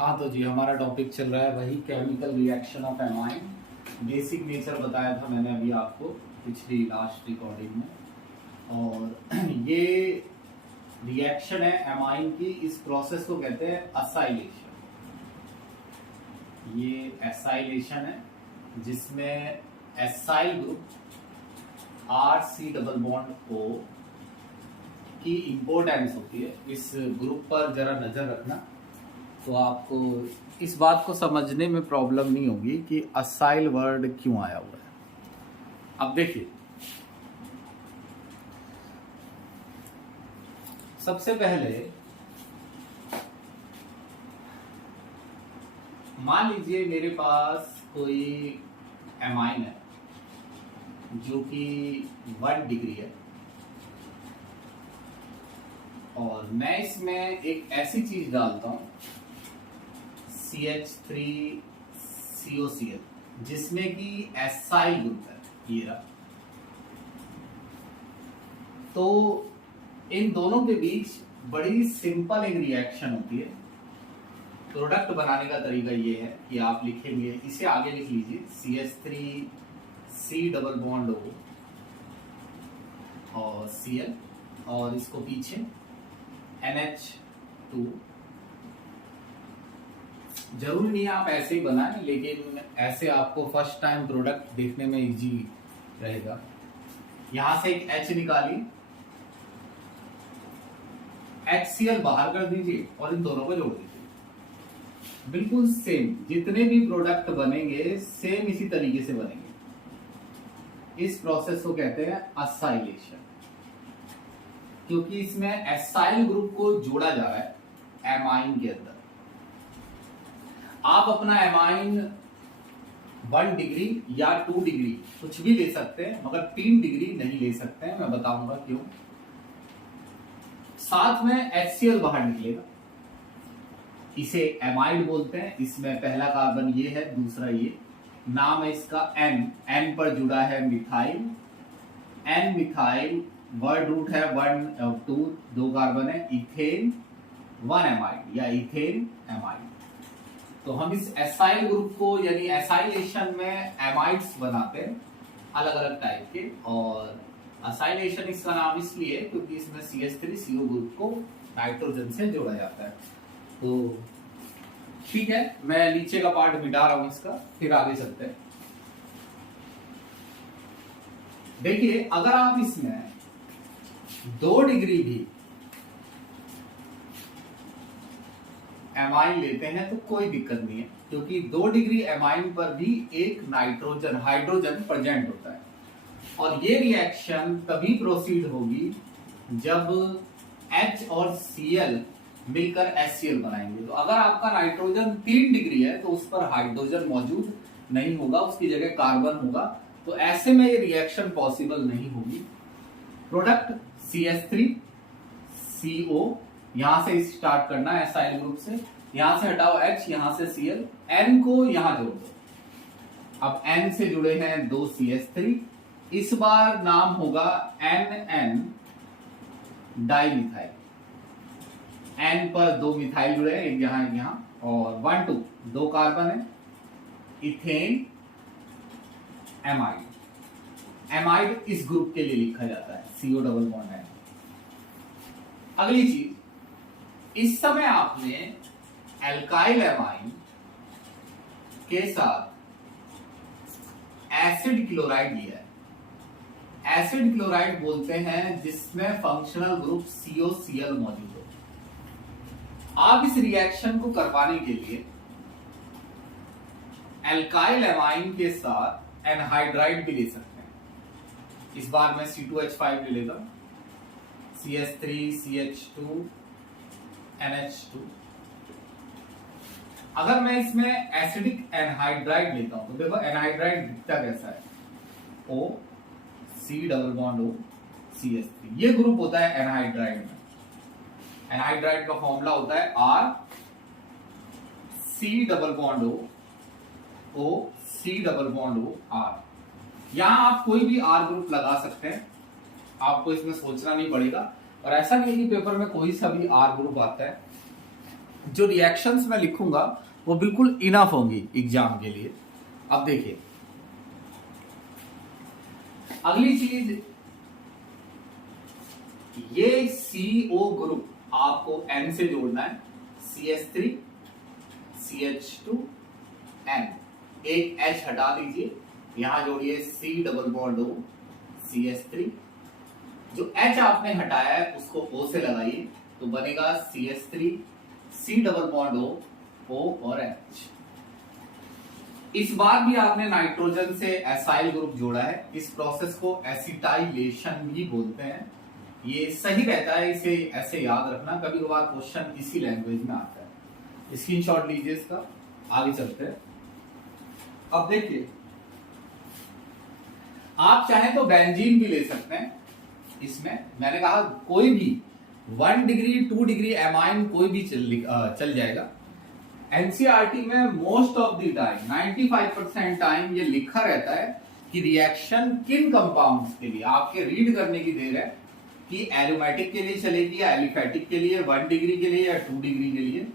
हाँ तो जी हमारा टॉपिक चल रहा है वही chemical reaction of amine. Basic nature बताया था मैंने अभी आपको पिछली लास्ट रिकॉर्डिंग में। और ये रिएक्शन है एमाइन की, इस प्रोसेस को कहते हैं असाइलेशन। ये एसाइलेशन है जिसमें acyl group RC double bond O की इंपॉर्टेंस होती है। इस ग्रुप पर जरा नजर रखना तो आपको इस बात को समझने में प्रॉब्लम नहीं होगी कि असाइल वर्ड क्यों आया हुआ है। अब देखिए, सबसे पहले मान लीजिए मेरे पास कोई एमाइन है जो कि 1 डिग्री है और मैं इसमें एक ऐसी चीज डालता हूं CH3COCl जिसमें कि एसाइल ग्रुप है ये रहा। तो इन दोनों के बीच बड़ी सिंपल एक रिएक्शन होती है। प्रोडक्ट बनाने का तरीका ये है कि आप लिखेंगे, इसे आगे लिख लीजिए CH3C डबल बॉन्ड O और Cl और इसको पीछे NH2। जरूरी नहीं आप ऐसे ही बनाएं, लेकिन ऐसे आपको फर्स्ट टाइम प्रोडक्ट देखने में इजी रहेगा। यहां से एक H निकालिए, HCl बाहर कर दीजिए और इन दोनों को जोड़ दीजिए। बिल्कुल सेम जितने भी प्रोडक्ट बनेंगे सेम इसी तरीके से बनेंगे। इस प्रोसेस को कहते हैं असाइलेशन, क्योंकि इसमें एसाइल ग्रुप को जोड़ा जा रहा है एमाइन के अंदर। आप अपना एमाइन 1 डिग्री या 2 डिग्री कुछ भी ले सकते हैं, मगर 3 डिग्री नहीं ले सकते हैं। मैं बताऊंगा क्यों। साथ में HCl बाहर निकलेगा, इसे एमाइड बोलते हैं। इसमें पहला कार्बन ये है, दूसरा ये, नाम है इसका N पर जुड़ा है methyl. N methyl, word root है 1 2, 2 कार्बन है, इथेन 1 एमाइड या इथेन एमाइड। तो हम इस एसाइल ग्रुप को यानी एसाइलेशन में एमाइड्स बनाते हैं अलग अलग टाइप के। और असाइलेशन इसका नाम इसलिए क्योंकि इसमें CH3CO ग्रुप को नाइट्रोजन से जोड़ा जाता है। तो ठीक है, मैं नीचे का पार्ट मिटा रहा हूं इसका, फिर आगे चलते हैं। देखिए, अगर आप इसमें 2 डिग्री भी एमाइन लेते हैं तो कोई दिक्कत नहीं है, क्योंकि 2 डिग्री एमाइन पर भी एक नाइट्रोजन हाइड्रोजन प्रेजेंट होता है। और ये रिएक्शन तभी प्रोसीड होगी जब H और Cl मिलकर HCl बनाएंगे। तो अगर आपका नाइट्रोजन 3 डिग्री है तो उस पर हाइड्रोजन मौजूद नहीं होगा, उसकी जगह कार्बन होगा। तो ऐसे में ये रिएक्शन पॉसिबल नहीं होगी। प्रोडक्ट CH3CO, यहां से स्टार्ट करना है एसाइल ग्रुप से, यहां से हटाओ H, यहां से Cl, N को यहां जोड़ दो। अब N से जुड़े हैं 2 CH3, इस बार नाम होगा NN डाइमिथाइल। N पर 2 मिथाइल जुड़े हैं, एक यहां एक यहां, और 1 2 2 कार्बन है, इथेन एमाइड। एमाइड इस ग्रुप के लिए लिखा जाता है CO डबल बॉन्ड N। अगली चीज, इस समय आपने एल्काइल एमाइन के साथ एसिड क्लोराइड लिया है। एसिड क्लोराइड बोलते हैं जिसमें फंक्शनल ग्रुप COCl मौजूद हो। आप इस रिएक्शन को करवाने के लिए एल्काइल एमाइन के साथ एनहाइड्राइड भी ले सकते हैं। इस बार मैं C2H5 ले लेता हूं, CH3CH2 NH2। अगर मैं इसमें एसिडिक एनहाइड्राइड लेता हूं तो देखो एनहाइड्राइड दिखता कैसा है, O C double bond O CH3। ये ग्रुप होता है एनहाइड्राइड में। एनहाइड्राइड का फॉर्मूला होता है R C double bond O C double bond O R। यहां आप कोई भी R ग्रुप लगा सकते हैं, आपको इसमें सोचना नहीं पड़ेगा। और ऐसा नहीं है कि पेपर में कोई सा भी R ग्रुप आता है, जो रिएक्शंस मैं लिखूंगा वो बिल्कुल इनफ होंगी एग्जाम के लिए। अब देखिए अगली चीज, ये CO ग्रुप आपको N से जोड़ना है, CH3 CH2 N, एक H हटा दीजिए, यहां जोड़िए C double bond O CH3, जो H आपने हटाया है उसको O से लगाइए तो बनेगा CH3 C double bond O और H। इस बार भी आपने नाइट्रोजन से एसाइल ग्रुप जोड़ा है, इस प्रोसेस को एसिटाइलेशन भी बोलते हैं। ये सही रहता है, इसे ऐसे याद रखना, कभी कभार क्वेश्चन इसी लैंग्वेज में आता है। स्क्रीनशॉट लीजिए इसका, आगे चलते हैं। अब देखिए आप चाहें तो बेंजीन भी ले सकते हैं, इसमें मैंने कहा कोई भी 1 डिग्री 2 डिग्री एमाइन कोई भी चल जाएगा। एनसीईआरटी में most of the time 95% time ये लिखा रहता है कि रिएक्शन किन कंपाउंड्स के लिए, आपके रीड करने की देर है कि एरोमेटिक के लिए चलेगी या एलिफेटिक के लिए, 1 डिग्री के लिए या 2 डिग्री के लिए।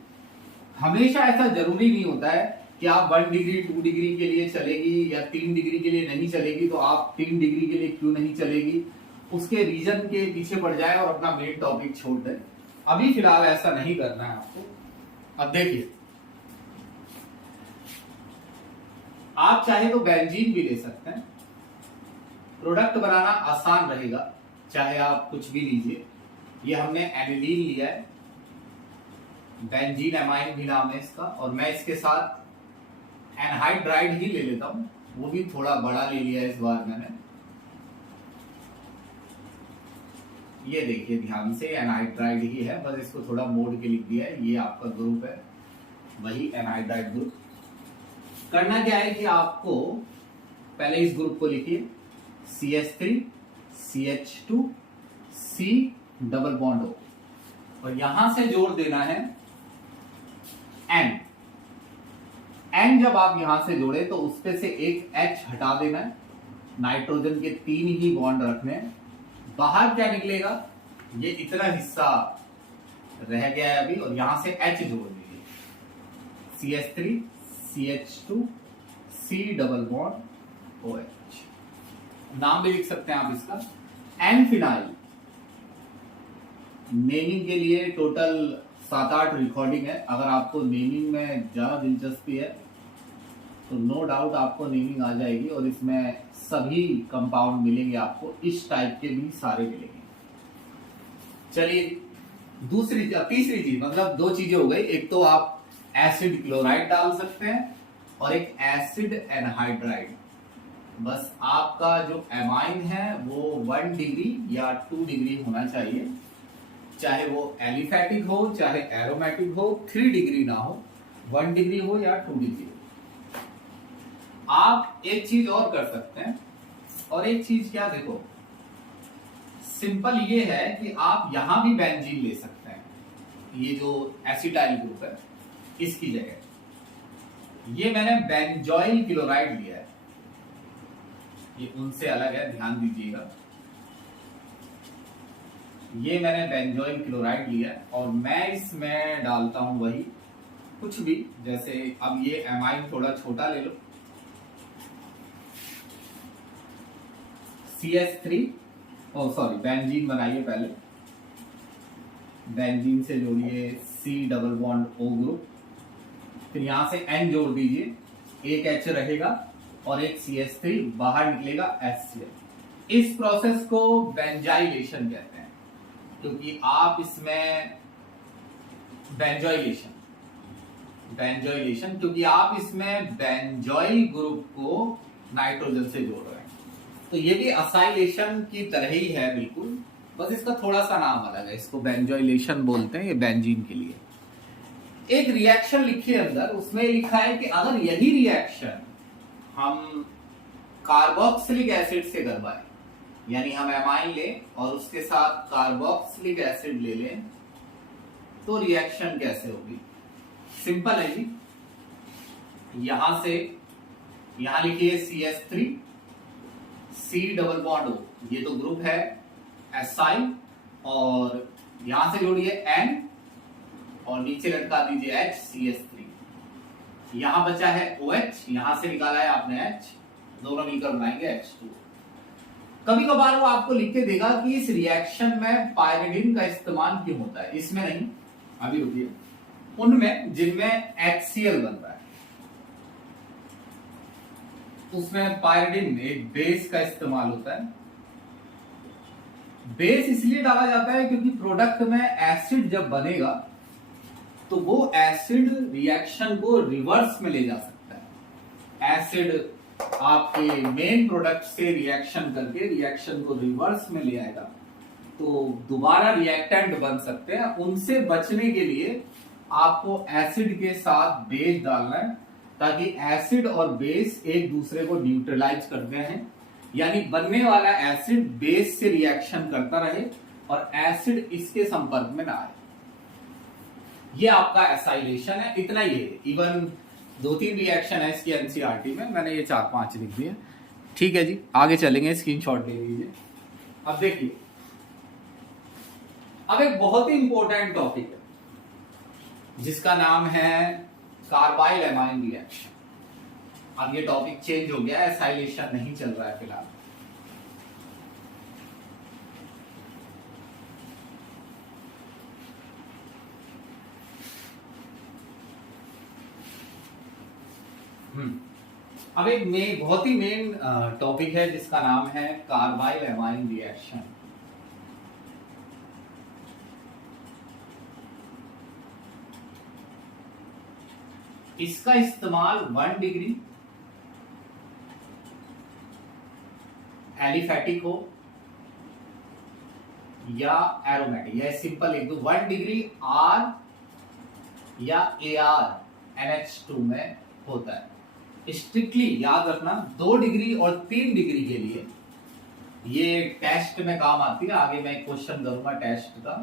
हमेशा ऐसा जरूरी नहीं होता है कि आप 1 डिग्री 2 डिग्री के लिए चलेगी या 3 डिग्री के लिए नहीं चलेगी तो आप 3 डिग्री के लिए क्यों नहीं चलेगी, उसके रीजन के पीछे पड़ जाए और अपना मेन टॉपिक छोड़ दे। अभी फिलहाल ऐसा नहीं करना है आपको। अब देखिए आप चाहे तो बेंजीन भी ले सकते हैं, प्रोडक्ट बनाना आसान रहेगा, चाहे आप कुछ भी लीजिए। ये हमने एनिलीन लिया है, बेंजीन एमाइन भी नाम है इसका, और मैं इसके साथ एनहाइड्राइड ही ले लेता हूं, वो भी थोड़ा बड़ा ले लिया इस बार मैंने। ये देखिए ध्यान से एनहाइड्राइड ही है, बस इसको थोड़ा मोड़ के लिख दिया है। ये आपका ग्रुप है, वही एनहाइड्राइड ग्रुप। करना क्या है कि आपको पहले इस ग्रुप को लिखिए CH3 CH2 C double bond O, और यहां से जोड़ देना है N। N जब आप यहां से जोड़े तो उसपे से एक H हटा देना है, नाइट्रोजन के 3 ही बॉन्ड रखने हैं। बाहर क्या निकलेगा, ये इतना हिस्सा रह गया है अभी, और यहां से H जोड़ दीजिए, CH3 CH2 C double bond OH। नाम भी लिख सकते हैं आप इसका एन फिनाइल। नेमिंग के लिए टोटल 7-8 रिकॉर्डिंग है, अगर आपको नेमिंग में ज्यादा दिलचस्पी है तो नो डाउट आपको नेमिंग आ जाएगी, और इसमें सभी कंपाउंड मिलेंगे आपको, इस टाइप के भी सारे मिलेंगे। चलिए तीसरी चीज, मतलब 2 चीजें हो गई, एक तो आप एसिड क्लोराइड डाल सकते हैं और एक एसिड एनहाइड्राइड। बस आपका जो एमाइन है वो 1 डिग्री या 2 डिग्री होना चाहिए, चाहे वो एलिफेटिक हो चाहे एरोमेटिक हो, 3 डिग्री ना हो, 1 डिग्री हो या 2 डिग्री हो। आप एक चीज और कर सकते हैं, और एक चीज क्या, देखो सिंपल ये है कि आप यहां भी बेंजीन ले सकते हैं, ये जो एसिटाइल ग्रुप है इसकी जगह ये मैंने बेंजोइल क्लोराइड लिया है, ये उनसे अलग है, ध्यान दीजिएगा। ये मैंने बेंजोइल क्लोराइड लिया है और मैं इसमें डालता हूं वही कुछ भी, जैसे अब ये एमाइन थोड़ा छोटा ले लो, CH3 सॉरी बेंजीन बनाइए पहले, बेंजीन से जोड़िए C double bond O group, फिर यहां से N जोड़ दीजिए, एक H रहेगा और एक CH3 बाहर निकलेगा HCl। इस प्रोसेस को बेंजाइलेशन कहते हैं, क्योंकि आप इसमें बेंजोइलेशन क्योंकि आप इसमें बेंजोइल ग्रुप को नाइट्रोजन से जोड़ रहे हैं, तो ये भी असाइलेशन की तरह ही है बिल्कुल, बस इसका थोड़ा सा नाम अलग है, इसको बेंजोइलेशन बोलते हैं, ये बेंजीन के लिए। एक रिएक्शन लिखिए अंदर, उसमें लिखा है कि अगर यही रिएक्शन हम कार्बोक्सिलिक एसिड से करवाएं, यानी हम एमाइन लें और उसके साथ कार्बोक्सिलिक एसिड ले लें, तो रिएक्शन कैसे होगी। सिंपल है जी, यहां से यहां लिखिए CH3 C double bond O, ये तो ग्रुप है एसाइल, और यहां से जोड़िए N और नीचे लटका दीजिए HCH3। यहां बचा है OH, यहां से निकाला है आपने H, दोनों मिलकर बनाएंगे H2। कभी कभार वो आपको लिख के देगा कि इस रिएक्शन में पायरिडिन का इस्तेमाल क्यों होता है, इसमें नहीं, अभी रुकिए, उनमें जिनमें HCl बन रहा है उसमें पायरिडिन में एक बेस का इस्तेमाल होता है। बेस इसलिए डाला जाता है क्योंकि प्रोडक्ट में एसिड जब बनेगा तो वो एसिड रिएक्शन को रिवर्स में ले जा सकता है। एसिड आपके मेन प्रोडक्ट से रिएक्शन करके रिएक्शन को रिवर्स में ले आएगा तो दोबारा रिएक्टेंट बन सकते हैं। उनसे बचने के लिए आपको एसिड के साथ बेस डालना है ताकि एसिड और बेस एक दूसरे को न्यूट्रलाइज करते हैं, यानी बनने वाला एसिड बेस से रिएक्शन करता रहे और एसिड इसके संपर्क में ना आए। ये आपका एसाइलेशन है, इतना ही है। इवन 2-3 रिएक्शन है इसकी एनसीईआरटी में, मैंने ये 4-5 लिख दिए। ठीक है जी, आगे चलेंगे, स्क्रीनशॉट ले लीजिए। अब देखिए, अब एक बहुत ही इंपॉर्टेंट टॉपिक है जिसका नाम है कार्बाइल एमाइन रिएक्शन। अब ये टॉपिक चेंज हो गया, एसाइलेशन नहीं चल रहा है फिलहाल। अब एक बहुत ही मेन टॉपिक है जिसका नाम है कार्बाइल एमाइन रिएक्शन। इसका इस्तेमाल 1 डिग्री एलिफेटिक हो या एरोमेटिक, या सिंपल लिख दो 1 डिग्री R या AR NH2 में होता है। स्ट्रिक्टली याद रखना 2 डिग्री और 3 डिग्री के लिए ये टेस्ट में काम आती है। आगे मैं क्वेश्चन करूंगा टेस्ट का।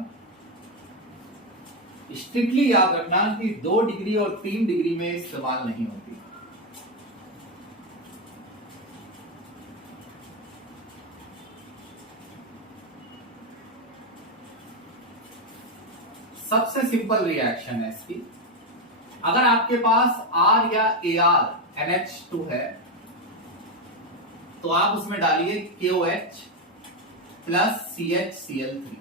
स्ट्रिक्टली याद रखना कि 2 डिग्री और 3 डिग्री में इस्तेमाल नहीं होती। सबसे सिंपल रिएक्शन है इसकी। अगर आपके पास R या AR NH2 है तो आप उसमें डालिए KOH प्लस CHCl3।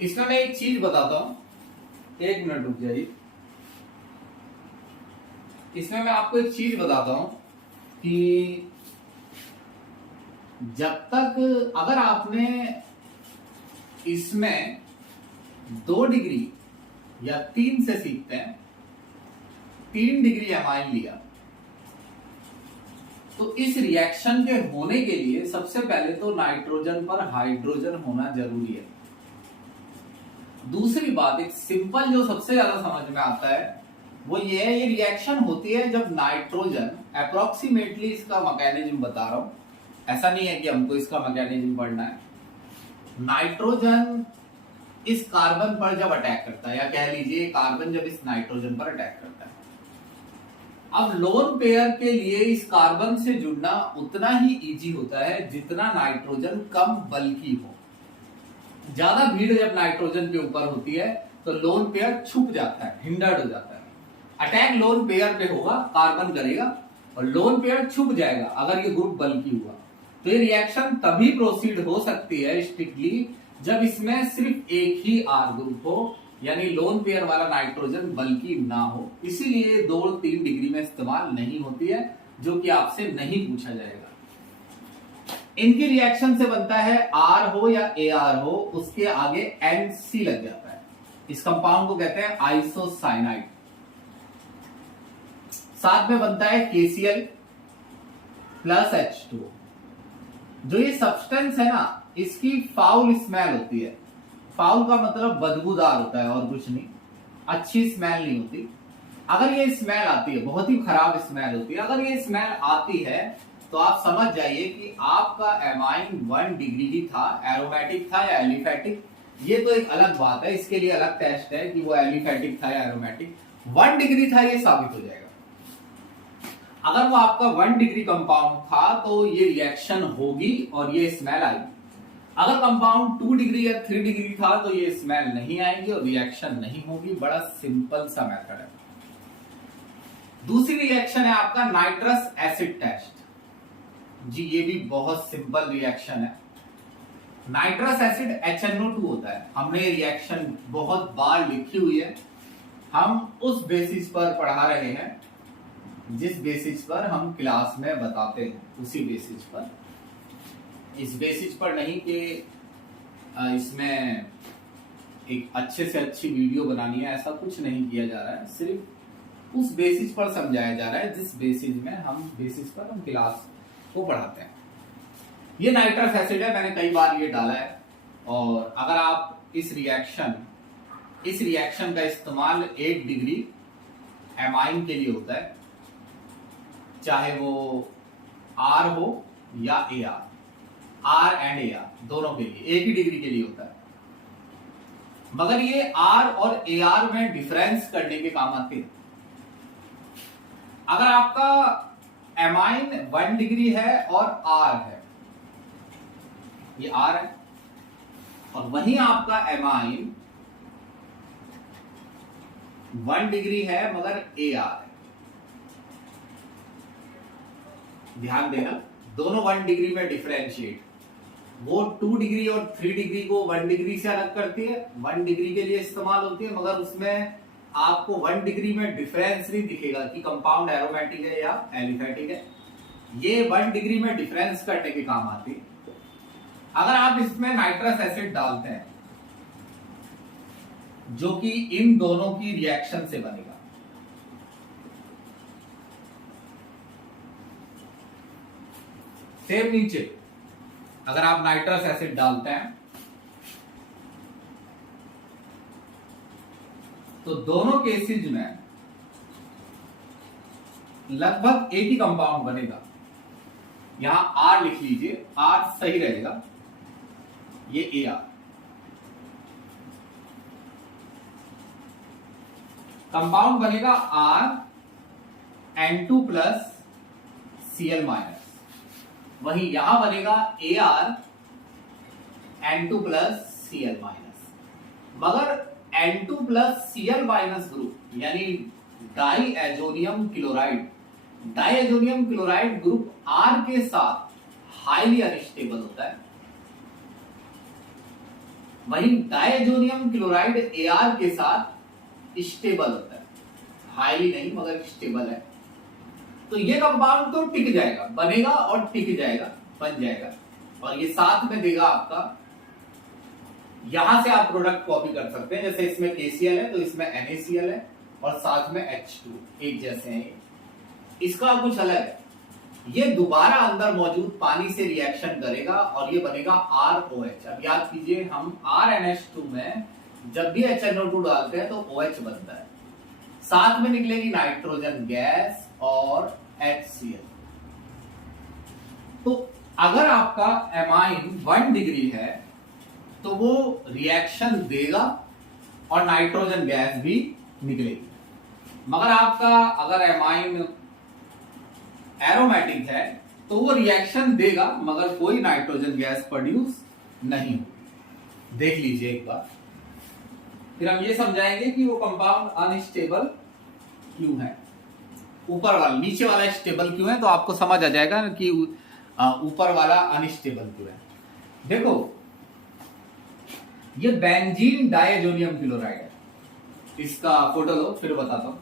इसमें मैं एक चीज बताता हूं, 1 मिनट रुक जाइए। इसमें मैं आपको एक चीज बताता हूं कि जब तक अगर आपने इसमें 2 डिग्री या 3 से सीखते हैं, 3 डिग्री एमाइन लिया तो इस रिएक्शन के होने के लिए सबसे पहले तो नाइट्रोजन पर हाइड्रोजन होना जरूरी है। दूसरी बात, एक सिंपल जो सबसे ज्यादा समझ में आता है वो ये है, ये रिएक्शन होती है जब नाइट्रोजन, अप्रोक्सीमेटली इसका मैकेनिज्म बता रहा हूं, ऐसा नहीं है कि हमको इसका मैकेनिज्म पढ़ना है। नाइट्रोजन इस कार्बन पर जब अटैक करता है, या कह लीजिए कार्बन जब इस नाइट्रोजन पर अटैक करता है, अब लोन पेयर के लिए इस कार्बन से जुड़ना उतना ही इजी होता है जितना नाइट्रोजन कम बल्कि हो। ज्यादा भीड़ जब नाइट्रोजन के ऊपर होती है तो लोन पेयर छुप जाता है, हिंडर्ड हो जाता है। अटैक लोन पेयर पे होगा, कार्बन करेगा और लोन पेयर छुप जाएगा अगर ये ग्रुप बल्कि हुआ। तो ये रिएक्शन तभी प्रोसीड हो सकती है स्ट्रिक्टली जब इसमें सिर्फ एक ही R ग्रुप हो, यानी लोन पेयर वाला नाइट्रोजन बल्कि ना हो। इसीलिए 2-3 डिग्री में इस्तेमाल नहीं होती है, जो कि आपसे नहीं पूछा जाएगा। इनकी रिएक्शन से बनता है R हो या AR हो, उसके आगे NC लग जाता है। इस कंपाउंड को कहते हैं आइसोसाइनाइड। साथ में बनता है KCl प्लस H2। जो ये सब्सटेंस है ना, इसकी फाउल स्मेल होती है। फाउल का मतलब बदबूदार होता है और कुछ नहीं, अच्छी स्मेल नहीं होती। अगर ये स्मेल आती है, बहुत ही खराब स्मेल होती है। अगर ये स्मेल आती है तो आप समझ जाइए कि आपका एमाइन 1 डिग्री ही था, एरोमेटिक था या एलिफेटिक, ये तो एक अलग बात है, इसके लिए अलग टेस्ट है कि वो एलिफेटिक था या एरोमेटिक। 1 डिग्री था ये साबित हो जाएगा। अगर वो आपका 1 डिग्री कंपाउंड था तो ये रिएक्शन होगी और ये स्मेल आएगी। अगर कंपाउंड 2 डिग्री या 3 डिग्री था तो ये स्मेल नहीं आएगी और रिएक्शन नहीं होगी। बड़ा सिंपल सा मेथड है। दूसरी रिएक्शन है आपका नाइट्रस एसिड टेस्ट। जी ये भी बहुत सिंपल रिएक्शन है। नाइट्रस एसिड HNO2 होता है। हमने ये रिएक्शन बहुत बार लिखी हुई है। हम उस बेसिस पर पढ़ा रहे हैं जिस बेसिस पर हम क्लास में बताते हैं, उसी बेसिस पर। इस बेसिस पर नहीं कि इसमें एक अच्छे से अच्छी वीडियो बनानी है, ऐसा कुछ नहीं किया जा रहा है। सिर्फ उस बेसिस पर समझाया जा रहा है जिस बेसिस पर हम क्लास को पढ़ाते हैं। ये नाइट्रस एसिड है, मैंने कई बार ये डाला है। और अगर आप इस रिएक्शन का इस्तेमाल 8 डिग्री एमाइन के लिए होता है, चाहे वो R हो या AR, R एंड AR दोनों के लिए एक ही डिग्री के लिए होता है। मगर ये R और AR में डिफरेंस करने के काम आते हैं। अगर आपका एमाइन 1 डिग्री है और R है, ये R है, और वहीं आपका एमाइन 1 डिग्री है मगर AR है। ध्यान देना, दोनों 1 डिग्री में डिफरेंशिएट। वो 2 डिग्री और 3 डिग्री को 1 डिग्री से अलग करती है, 1 डिग्री के लिए इस्तेमाल होती है, मगर उसमें आपको 1 डिग्री में डिफरेंस नहीं दिखेगा कि कंपाउंड एरोमेटिक है या एलिफेटिक है। ये 1 डिग्री में डिफरेंस करने के काम आती है। अगर आप इसमें नाइट्रस एसिड डालते हैं जो कि इन दोनों की रिएक्शन से बनेगा, सेम नीचे अगर आप नाइट्रस एसिड डालते हैं तो दोनों केसेज में लगभग एक ही कंपाउंड बनेगा। यहां R लिख लीजिए, R सही रहेगा, ये AR। कंपाउंड बनेगा RN2 प्लस Cl माइनस। वहीं यहां बनेगा ArN2 प्लस Cl माइनस। मगर N2 plus Cl minus group यानी डाइएजोनियम क्लोराइड ग्रुप R के साथ हाईली अनस्टेबल होता है। वहीं डाइएजोनियम क्लोराइड AR के साथ स्टेबल होता है, हाईली नहीं मगर स्टेबल है। तो ये कंपाउंड तो टिक जाएगा, बनेगा और टिक जाएगा, बन जाएगा, और ये साथ में देगा आपका। यहां से आप प्रोडक्ट कॉपी कर सकते हैं, जैसे इसमें KCl है तो इसमें NaCl है और साथ में H2 एक जैसे हैं। इसका कुछ अलग है, ये दोबारा अंदर मौजूद पानी से रिएक्शन करेगा और ये बनेगा ROH। अब याद कीजिए, हम RNH2 में जब भी HNO2 डालते हैं तो OH बनता है, साथ में निकलेगी नाइट्रोजन गैस और HCl। तो अगर आपका एमाइन 1 डिग्री है तो वो रिएक्शन देगा और नाइट्रोजन गैस भी निकलेगी। मगर आपका अगर एमाइन एरोमेटिक है तो वो रिएक्शन देगा मगर कोई नाइट्रोजन गैस प्रोड्यूस नहीं होगी। देख लीजिए एक बार, फिर हम ये समझाएंगे कि वो कंपाउंड अनस्टेबल क्यों है। ऊपर वाला नीचे वाला स्टेबल क्यों है, तो आपको समझ आ जाएगा कि ऊपर वाला अनस्टेबल क्यों है। देखो, ये बेंजीन डाइएजोनियम क्लोराइड है, इसका फोटो लो फिर बताता हूं।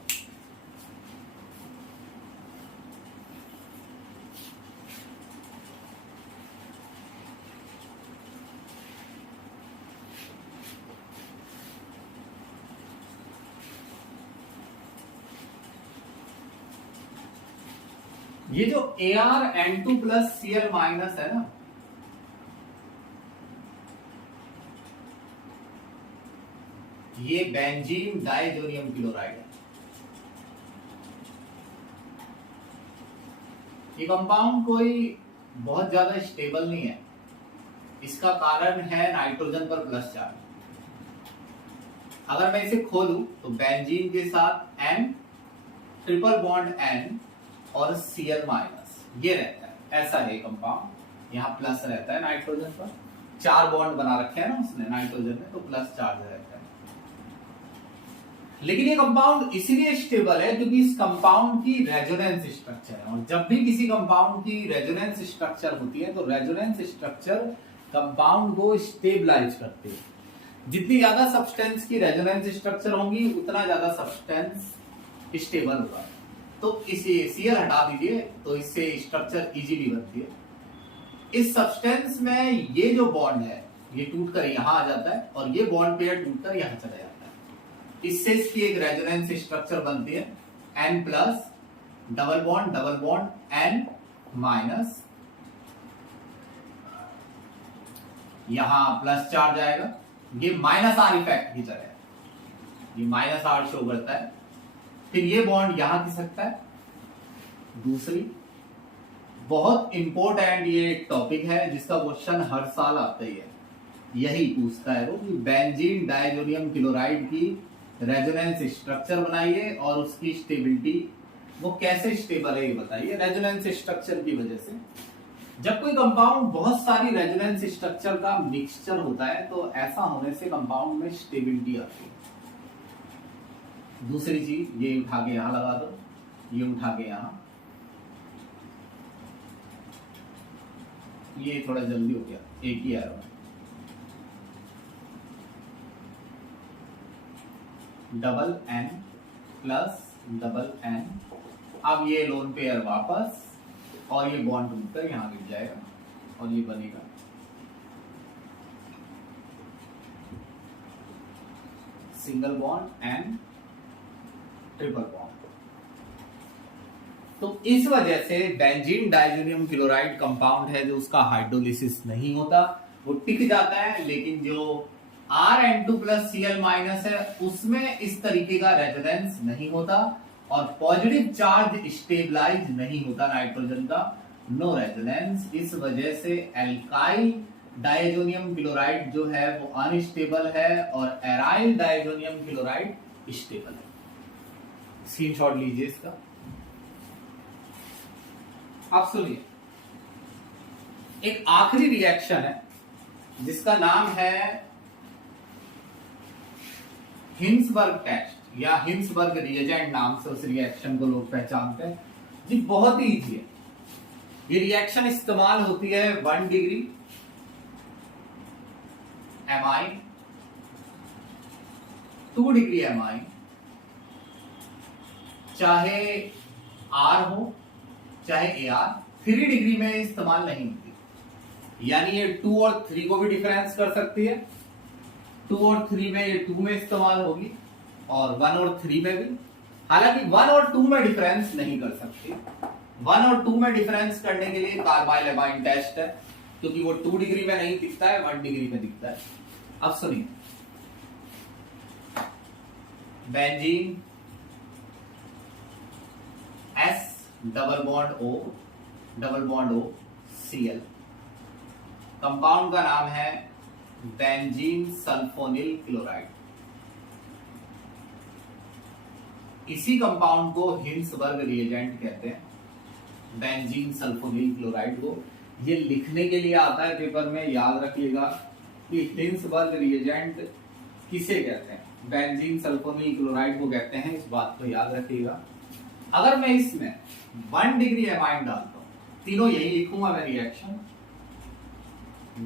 ये जो ArN2 प्लस Cl माइनस है ना, ये बेंजीन डाइएजोनियम क्लोराइड है। ये कंपाउंड कोई बहुत ज्यादा स्टेबल नहीं है। इसका कारण है नाइट्रोजन पर प्लस चार्ज। अगर मैं इसे खोलूं तो बेंजीन के साथ N, ट्रिपल बॉन्ड N और Cl माइनस ये रहता है। ऐसा है कंपाउंड, यहाँ प्लस रहता है नाइट्रोजन पर, 4 बॉन्ड बना रखे हैं ना उसने नाइट्रोजन में, तो प्लस चार्ज रहता है। लेकिन ये कंपाउंड इसीलिए स्टेबल है क्योंकि इस कंपाउंड की रेजोनेंस स्ट्रक्चर है, और जब भी किसी कंपाउंड की रेजोनेंस स्ट्रक्चर होती है तो रेजोनेंस स्ट्रक्चर कंपाउंड को स्टेबलाइज करती है। जितनी ज्यादा सब्सटेंस की रेजोनेंस स्ट्रक्चर होंगी उतना ज्यादा सब्सटेंस स्टेबल होगा। तो इसे Cl हटा दीजिए तो इससे स्ट्रक्चर इजीली बनती है। इस सब्सटेंस में ये जो बॉन्ड है ये टूटकर यहां आ जाता है और ये बॉन्ड पेयर टूटकर यहां चला जाता है। इससे इसकी एक रेजोनेंस स्ट्रक्चर बनती है N plus double bond N minus, यहां प्लस चार्ज आएगा, ये माइनस R इफेक्ट की तरह है, ये माइनस R शो करता है। फिर ये बॉन्ड यहां खिसकता है। दूसरी बहुत इंपॉर्टेंट ये टॉपिक है जिसका क्वेश्चन हर साल आता ही है, यही पूछता है वो कि बेंजीन डायजोनियम क्लोराइड की रेजोनेंस स्ट्रक्चर बनाइए और उसकी स्टेबिलिटी, वो कैसे स्टेबल है ये बताइए। रेजोनेंस स्ट्रक्चर की वजह से जब कोई कंपाउंड बहुत सारी रेजोनेंस स्ट्रक्चर का मिक्सचर होता है तो ऐसा होने से कंपाउंड में स्टेबिलिटी आती है। दूसरी चीज ये उठा के यहां लगा दो, ये उठा के यहां, ये थोड़ा जल्दी हो गया, एक ही arrow double N plus double N। अब ये लोन पेयर वापस और ये बॉन्ड टूटकर यहां गिर जाएगा और ये बनेगा single bond N triple bond. तो इस वजह से बेंजीन डायजोनियम क्लोराइड कंपाउंड है जो उसका हाइड्रोलिसिस नहीं होता, वो टिक जाता है, लेकिन जो Rn2 प्लस Cl माइनस है उसमें इस तरीके का रेजोनेंस नहीं होता और पॉजिटिव चार्ज स्टेबलाइज नहीं होता नाइट्रोजन का, नो रेजोनेंस। इस वजह से एल्काइल डायजोनियम क्लोराइड जो है वो अनस्टेबल है और एराइल डायजोनियम क्लोराइड स्टेबल है। स्क्रीनशॉट लीजिए इसका। अब सुनिए, एक आखिरी रिएक्शन है जिसका नाम है हिंसबर्ग टेस्ट या हिंसबर्ग रिएजेंट नाम से उस रिएक्शन को लोग पहचानते हैं जी। बहुत ही इजी है ये रिएक्शन, इस्तेमाल होती है 1 डिग्री एमाइन, 2 डिग्री एमाइन, चाहे R हो चाहे AR, 3 डिग्री में इस्तेमाल नहीं होती। यानी ये 2 और 3 को भी डिफरेंस कर सकती है, 2 और 3 में ये 2 में इस्तेमाल होगी और 1 और 3 में भी। हालांकि 1 और 2 में डिफरेंस नहीं कर सकती। 1 और 2 में डिफरेंस करने के लिए कार्बाइल एमाइन टेस्ट है, क्योंकि वो 2 डिग्री में नहीं दिखता है, 1 डिग्री में दिखता है। अब सुनिए, benzene S double bond O Cl, compound का नाम है बेंजीन सल्फोनिल क्लोराइड। इसी कंपाउंड को हिंसबर्ग रिएजेंट कहते हैं, बेंजीन सल्फोनिल क्लोराइड को। ये लिखने के लिए आता है पेपर में, याद रखिएगा कि हिंसबर्ग रिएजेंट किसे कहते हैं, बेंजीन सल्फोनिल क्लोराइड को कहते हैं, इस बात को याद रखिएगा। अगर मैं इसमें 1 डिग्री एमाइन डालता हूं, तीनों यही लिखूंगा मैं रिएक्शन,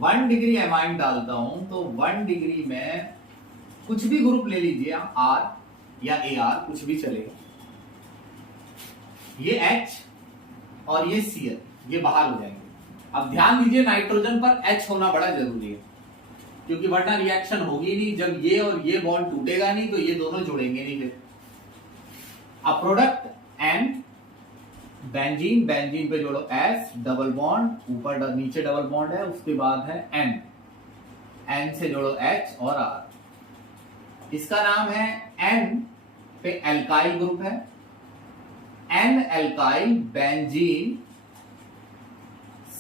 1 डिग्री एमाइन डालता हूं तो 1 डिग्री में कुछ भी ग्रुप ले लीजिए, R या AR कुछ भी चलेगा, ये H और ये Cl ये बाहर हो जाएंगे। अब ध्यान दीजिए नाइट्रोजन पर H होना बड़ा जरूरी है, क्योंकि वरना रिएक्शन होगी नहीं, जब ये और ये बॉन्ड टूटेगा नहीं तो ये दोनों जुड़ेंगे नहीं फिर। अब प्रोडक्ट N, बेंजीन पे जोड़ो S डबल बॉन्ड, ऊपर नीचे डबल बॉन्ड है, उसके बाद है N से जोड़ो H और R। इसका नाम है N पे एल्काइल ग्रुप है, N एल्काइल बेंजीन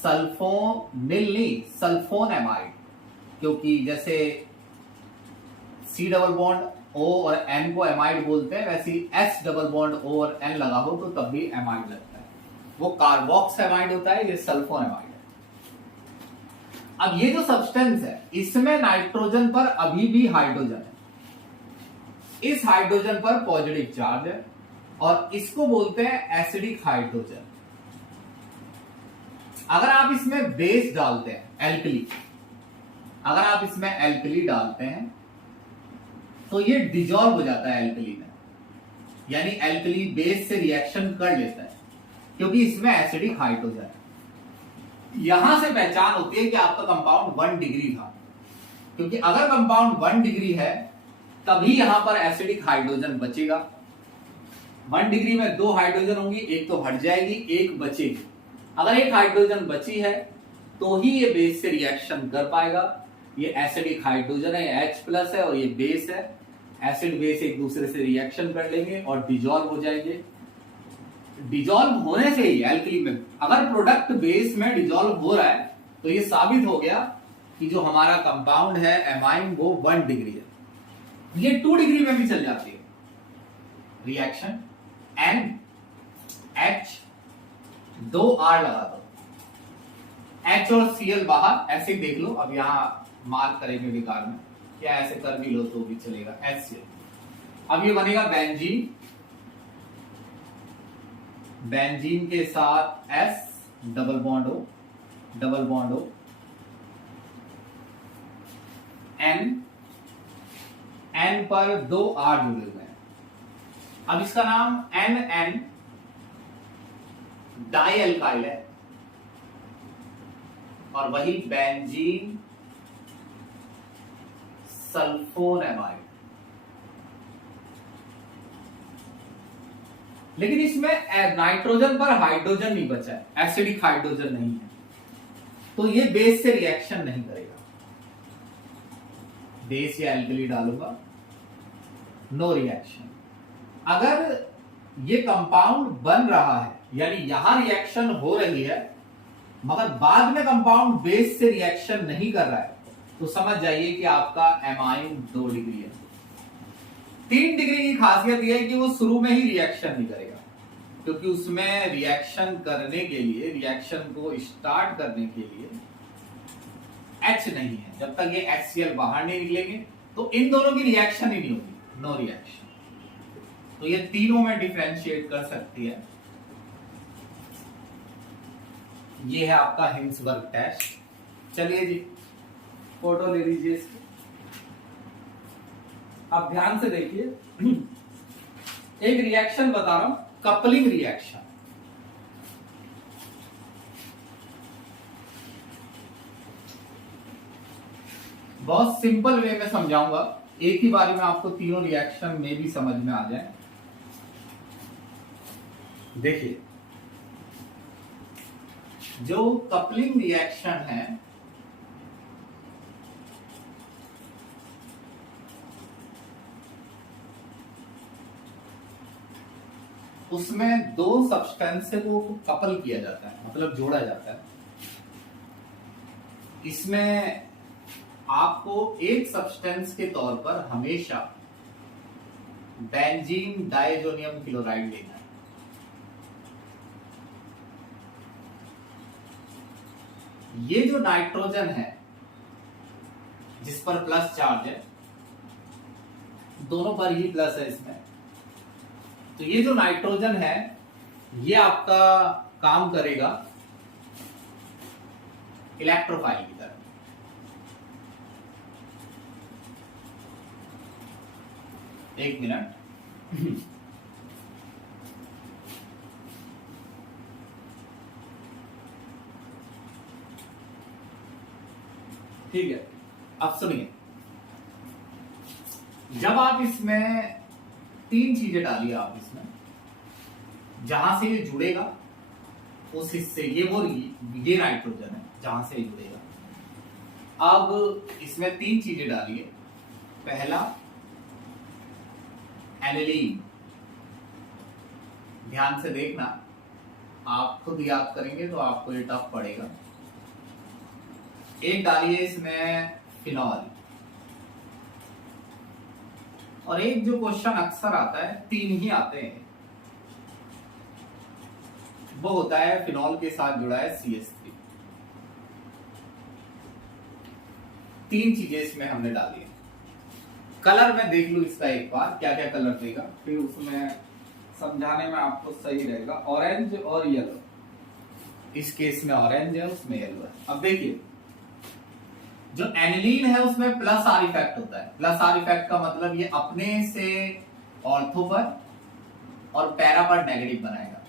सल्फोनिल नहीं सल्फोनेमाइड, क्योंकि जैसे C डबल बॉन्ड O और N को एमाइड बोलते हैं, वैसे ही S डबल बॉन्ड O और N लगा हो तो तब भी एमाइड लगता है। वो कार्बोक्स एमाइड होता है, ये सल्फोनेमाइड है। अब ये जो सब्सटेंस है इसमें नाइट्रोजन पर अभी भी हाइड्रोजन है, इस हाइड्रोजन पर पॉजिटिव चार्ज है और इसको बोलते हैं एसिडिक हाइड्रोजन। अगर आप इसमें बेस डालते हैं एल्कली, अगर आप इसमें एल्कली डालते हैं तो ये डिजॉल्व हो जाता है एल्कली में, यानी एल्कली बेस से रिएक्शन कर लेता है क्योंकि इसमें एसिडिक हाइड्रोजन है। यहां से पहचान होती है कि आपका कंपाउंड 1 डिग्री था, क्योंकि अगर कंपाउंड 1 डिग्री है तभी यहां पर एसिडिक हाइड्रोजन बचेगा। 1 डिग्री में 2 हाइड्रोजन होंगी, एक तो हट जाएगी, एक बचेगी। अगर एक हाइड्रोजन बची है तो ही ये बेस से रिएक्शन कर पाएगा। ये एसिडिक हाइड्रोजन है, H+ है और ये बेस है। एसिड बेस एक दूसरे से रिएक्शन कर लेंगे और डिजॉल्व हो जाएंगे। डिजॉल्व होने से ही एल्कली में अगर प्रोडक्ट बेस में डिजॉल्व हो रहा है तो ये साबित हो गया कि जो हमारा कंपाउंड है एमाइन वो 1 डिग्री है। ये 2 डिग्री में भी चल जाती है रिएक्शन। NH 2R लगा दो, H और Cl बाहर, ऐसे ही देख लो। अब यहां मार्क करेंगे विकार में, क्या ऐसे कर भी लो तो भी चलेगा, HCl। अब ये बनेगा बेंजीन, बेंजीन के साथ S double bond O, double bond O, N पर 2 R जुड़े हुए हैं। अब इसका नाम NN डाई एल्काइल है और वही बेंजीन सल्फोनेमाइड। लेकिन इसमें नाइट्रोजन पर हाइड्रोजन नहीं बचा है, एसिडिक हाइड्रोजन नहीं है, तो ये बेस से रिएक्शन नहीं करेगा। बेस या एल्कली डालूंगा, नो रिएक्शन। अगर ये कंपाउंड बन रहा है यानी यहां रिएक्शन हो रही है मगर बाद में कंपाउंड बेस से रिएक्शन नहीं कर रहा है तो समझ जाइए कि आपका एमाइन 2 डिग्री है। 3 डिग्री की खासियत यह है कि वो शुरू में ही रिएक्शन नहीं करेगा, क्योंकि उसमें रिएक्शन करने के लिए, रिएक्शन को स्टार्ट करने के लिए H नहीं है। जब तक ये HCl बाहर नहीं निकलेंगे तो इन दोनों की रिएक्शन ही नहीं होगी, नो रिएक्शन। तो ये तीनों में डिफरेंशिएट कर सकती है। ये है आपका हिंसबर्ग टेस्ट। चलिए जी, फोटो ले लीजिए इसकी। अब ध्यान से देखिए, एक रिएक्शन बता रहा हूं, कपलिंग रिएक्शन। बहुत सिंपल वे में समझाऊंगा, एक ही बारी में आपको तीनों रिएक्शन में भी समझ में आ जाए। देखिए, जो कपलिंग रिएक्शन है उसमें 2 सब्सटेंस को कपल किया जाता है, मतलब जोड़ा जाता है। इसमें आपको एक सब्सटेंस के तौर पर हमेशा बेंजीन डायजोनियम क्लोराइड लेना है। ये जो नाइट्रोजन है जिस पर प्लस चार्ज है, दोनों पर ही प्लस है इसमें, तो ये जो नाइट्रोजन है ये आपका काम करेगा इलेक्ट्रोफाइल की तरह। एक मिनट, ठीक है। अब सुनिए, जब आप इसमें 3 चीजें डालिए, आप इसमें जहां से ये जुड़ेगा उस हिस्से, ये नाइट्रोजन है जहां से ये जुड़ेगा। अब इसमें 3 चीजें डालिए। पहला एनिलीन, ध्यान से देखना, आप खुद याद करेंगे तो आपको ये टफ पड़ेगा। एक डालिए इसमें फिनॉल, और एक जो क्वेश्चन अक्सर आता है, 3 ही आते हैं, वो होता है फिनॉल के साथ जुड़ा है CH3। तीन चीजें इसमें हमने डाली है। कलर में देख लूं इसका एक बार क्या क्या कलर देगा, फिर उसमें समझाने में आपको सही रहेगा। ऑरेंज और येलो, इस केस में ऑरेंज है, उसमें येलो है। अब देखिए जो एनिलीन है उसमें प्लस आर इफेक्ट होता है। प्लस आर इफेक्ट का मतलब ये अपने से ऑर्थो पर और पैरा पर नेगेटिव बनाएगा,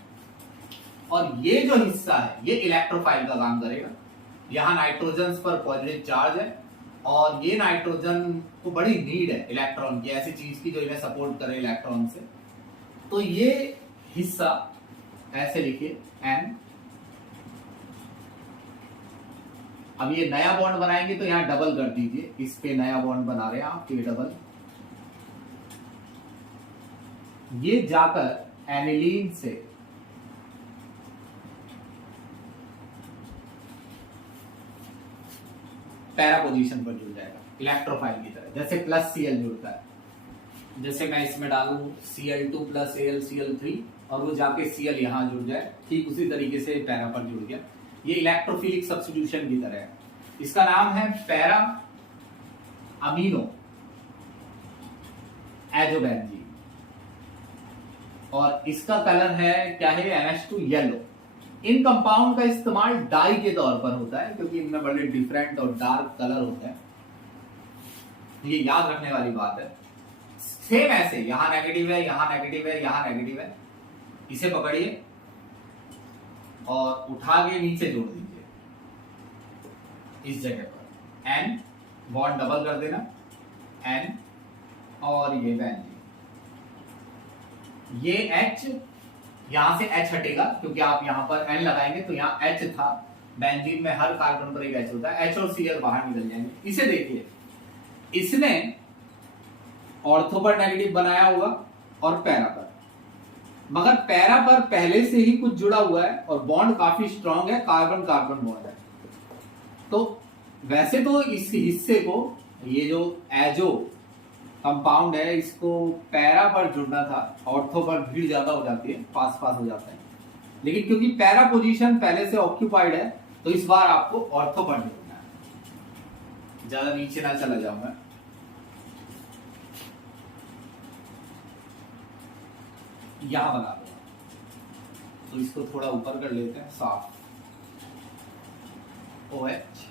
और ये जो हिस्सा है ये इलेक्ट्रोफाइल का काम करेगा। यहां नाइट्रोजन पर पॉजिटिव चार्ज है और ये नाइट्रोजन को बड़ी नीड है इलेक्ट्रॉन की, ऐसी चीज की जो इन्हें सपोर्ट करे इलेक्ट्रॉन से। तो ये हिस्सा ऐसे लिखिए एन। अब ये नया बॉन्ड बनाएंगे तो यहां डबल कर दीजिए, इस पे नया बॉन्ड बना रहे हैं आप, ये डबल। ये जाकर एनिलीन से पैरा पोजीशन पर जुड़ जाएगा इलेक्ट्रोफाइल की तरह, जैसे प्लस Cl जुड़ता है। जैसे मैं इसमें डालूं Cl2 प्लस AlCl3 और वो जाके Cl यहां जुड़ जाए, ठीक उसी तरीके से पैरा पर जुड़ गया। ये इलेक्ट्रोफिलिक सब्स्टिट्यूशन की तरह है। इसका नाम है पैरा अमीनो एजोबेंजीन, और इसका कलर है क्या है, NH2 येलो। इन कंपाउंड का इस्तेमाल डाई के तौर पर होता है क्योंकि इनमें बड़े डिफरेंट और डार्क कलर होते हैं, ये याद रखने वाली बात है। सेम ऐसे यहां नेगेटिव है, यहां नेगेटिव है, यहां नेगेटिव है, इसे पकड़िए और उठा के नीचे जोड़ दीजिए इस जगह पर। एन बॉन्ड डबल कर देना, एन और ये बेंजीन, ये H, यहां से H हटेगा क्योंकि आप यहां पर N लगाएंगे तो यहां H था। बेंजीन में हर कार्बन पर एक H होता है, H और Cl बाहर निकल जाएंगे। इसे देखिए, इसने ऑर्थो पर नेगेटिव बनाया हुआ और पैरा पर, मगर पैरा पर पहले से ही कुछ जुड़ा हुआ है और बॉन्ड काफी स्ट्रांग है, कार्बन कार्बन बॉन्ड है। तो वैसे तो इस हिस्से को, ये जो एजो कंपाउंड है, इसको पैरा पर जुड़ना था, ऑर्थो पर भीड़ ज्यादा हो जाती है, पास पास हो जाता है, लेकिन क्योंकि पैरा पोजीशन पहले से ऑक्यूपाइड है तो इस बार आपको ऑर्थो पर जुड़ना है। ज्यादा नीचे ना चला जाऊं मैं, यहां बना दूंगा तो इसको थोड़ा ऊपर कर लेते हैं, साफ OH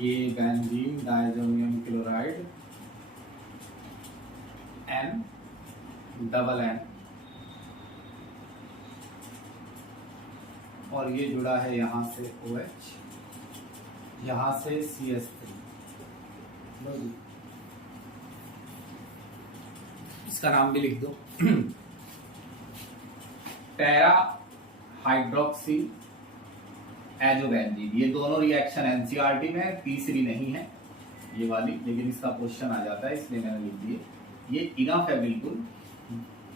ये benzene diazonium chloride N double N, और ये जुड़ा है यहां से OH, यहां से CH3। इसका नाम भी लिख दो पैरा हाइड्रोक्सी एजोबेंजीन। ये दोनों रिएक्शन एनसीईआरटी में, तीसरी नहीं है ये वाली, लेकिन इसका क्वेश्चन आ जाता है इसलिए मैंने लिख दिए। ये इनफ है बिल्कुल।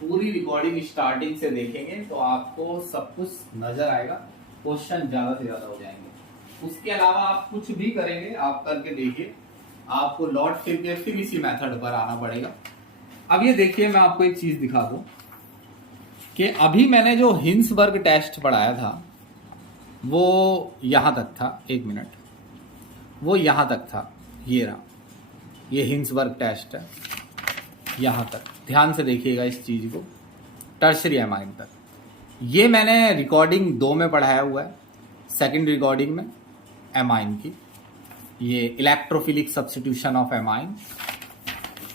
पूरी रिकॉर्डिंग स्टार्टिंग से देखेंगे तो आपको सब कुछ नजर आएगा, क्वेश्चन ज्यादा से ज्यादा हो जाएंगे। उसके अलावा आप कुछ भी करेंगे, आप करके देखिए, आपको लॉट फिर इसी मेथड पर आना पड़ेगा। अब ये देखिए, मैं आपको एक चीज दिखा दूं कि अभी मैंने जो हिंसबर्ग टेस्ट पढ़ाया था वो यहां तक था, एक मिनट, वो यहां तक था, ये रहा, ये हिंसबर्ग टेस्ट है यहां तक। ध्यान से देखिएगा इस चीज को, टर्शरी एमाइन तक। ये मैंने रिकॉर्डिंग 2 में पढ़ाया हुआ है, सेकंड रिकॉर्डिंग में एमाइन की, ये इलेक्ट्रोफिलिक सब्स्टिट्यूशन ऑफ एमाइन।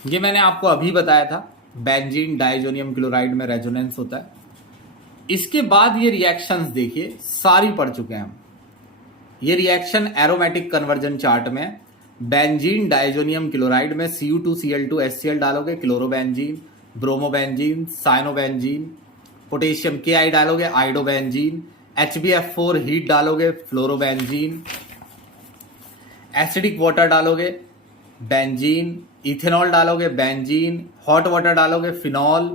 ये मैंने आपको अभी बताया था, बेंजीन डाइजोनियम क्लोराइड में रेजोनेंस होता है। इसके बाद ये रिएक्शंस देखिए, सारी पढ़ चुके हैं हम। ये रिएक्शन एरोमेटिक कन्वर्जन चार्ट में बेंजीन डाइजोनियम क्लोराइड में Cu2Cl2 HCl डालोगे, chlorobenzene, bromobenzene, cyanobenzene, potassium Ki डालोगे, आइडोबेंजीन, HbF4 हीट डालोगे, फ्लोरोबेंजीन, एसिडिक वाटर डालोगे, बेंजीन, इथेनॉल डालोगे, बेंजीन, हॉट वाटर डालोगे, फिनॉल,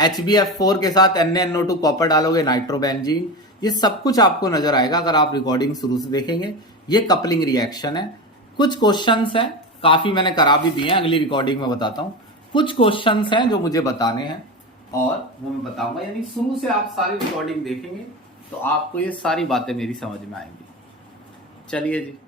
HbF4 के साथ NaNO2 कॉपर डालोगे, नाइट्रोबेंजीन। ये सब कुछ आपको नजर आएगा अगर आप रिकॉर्डिंग शुरू से देखेंगे। ये कपलिंग रिएक्शन है। कुछ क्वेश्चंस हैं, काफी मैंने करा भी दिए हैं, अगली रिकॉर्डिंग में बताता हूं। कुछ क्वेश्चंस हैं जो मुझे बताने हैं, और वो मैं बताऊंगा, यानी शुरू से आप सारी रिकॉर्डिंग देखेंगे तो आपको ये सारी बातें मेरी समझ में आएंगी। चलिए जी।